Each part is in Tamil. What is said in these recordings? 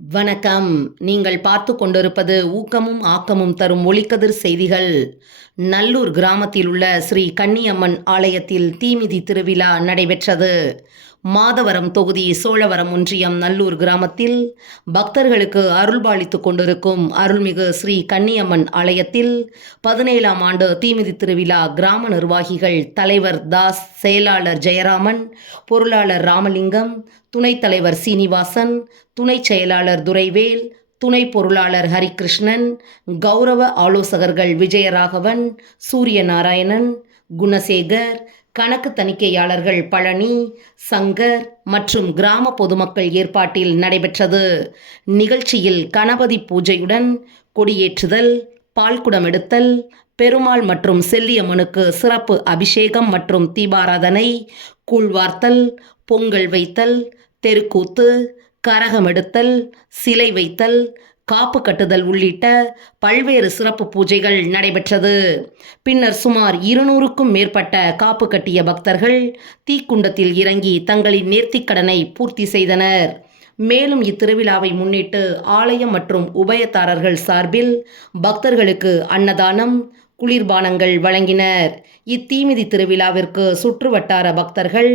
வணக்கம். நீங்கள் பார்த்து கொண்டிருப்பது ஊக்கமும் ஆக்கமும் தரும் ஒளிக்கதிர் செய்திகள். நல்லூர் கிராமத்தில் உள்ள ஸ்ரீ கன்னியம்மன் ஆலயத்தில் தீமிதி திருவிழா நடைபெற்றது. மாதவரம் தொகுதி சோழவரம் ஒன்றியம் நல்லூர் கிராமத்தில் பக்தர்களுக்கு அருள்பாலித்துக் கொண்டிருக்கும் அருள்மிகு ஸ்ரீ கன்னியம்மன் ஆலயத்தில் 17ஆம் ஆண்டு தீமிதி திருவிழா கிராம நிர்வாகிகள் தலைவர் தாஸ், செயலாளர் ஜெயராமன், பொருளாளர் ராமலிங்கம், துணைத் தலைவர் சீனிவாசன், துணை செயலாளர் துரைவேல், துணை பொருளாளர் ஹரிகிருஷ்ணன், கௌரவ ஆலோசகர்கள் விஜயராகவன், சூரியநாராயணன், குணசேகர், கணக்கு தணிக்கையாளர்கள் பழனி, சங்கர் மற்றும் கிராம பொதுமக்கள் ஏற்பாட்டில் நடைபெற்றது. நிகழ்ச்சியில் கணபதி பூஜையுடன் கொடியேற்றுதல், பால்குடம் எடுத்தல், பெருமாள் மற்றும் செல்லியம்மனுக்கு சிறப்பு அபிஷேகம் மற்றும் தீபாராதனை, கூழ்வார்த்தல், பொங்கல் வைத்தல், தெருக்கூத்து, கரகம் எடுத்தல், சிலை வைத்தல், காப்பு கட்டுதல் உள்ளிட்ட பல்வேறு சிறப்பு பூஜைகள் நடைபெற்றது. பின்னர் சுமார் 200க்கும் மேற்பட்ட காப்பு கட்டிய பக்தர்கள் தீக்குண்டத்தில் இறங்கி தங்களின் நேர்த்திக்கடனை பூர்த்தி செய்தனர். மேலும் இத்திருவிழாவை முன்னிட்டு ஆலயம் மற்றும் உபயதாரர்கள் சார்பில் பக்தர்களுக்கு அன்னதானம், குளிர்பானங்கள் வழங்கினர். இத்தீமிதி திருவிழாவிற்கு சுற்றுவட்டார பக்தர்கள்,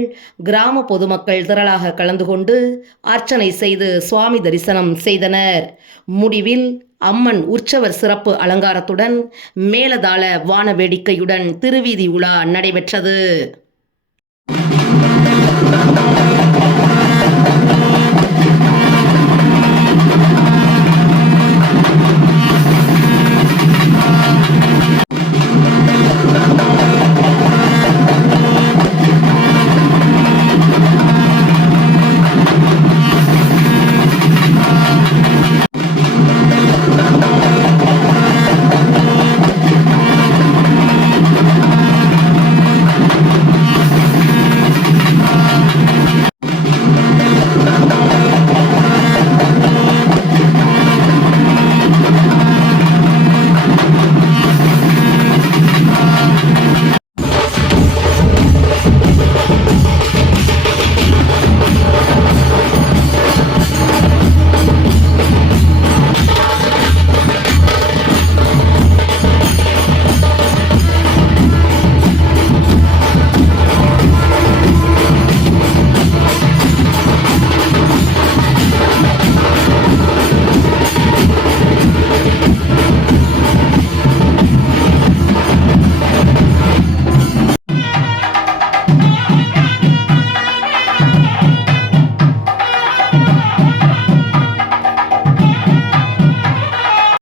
கிராம பொதுமக்கள் திரளாக கலந்து கொண்டு அர்ச்சனை செய்து சுவாமி தரிசனம் செய்தனர். முடிவில் அம்மன் உற்சவர் சிறப்பு அலங்காரத்துடன் மேலதாள வான வேடிக்கையுடன் திருவீதி உலா நடைபெற்றது.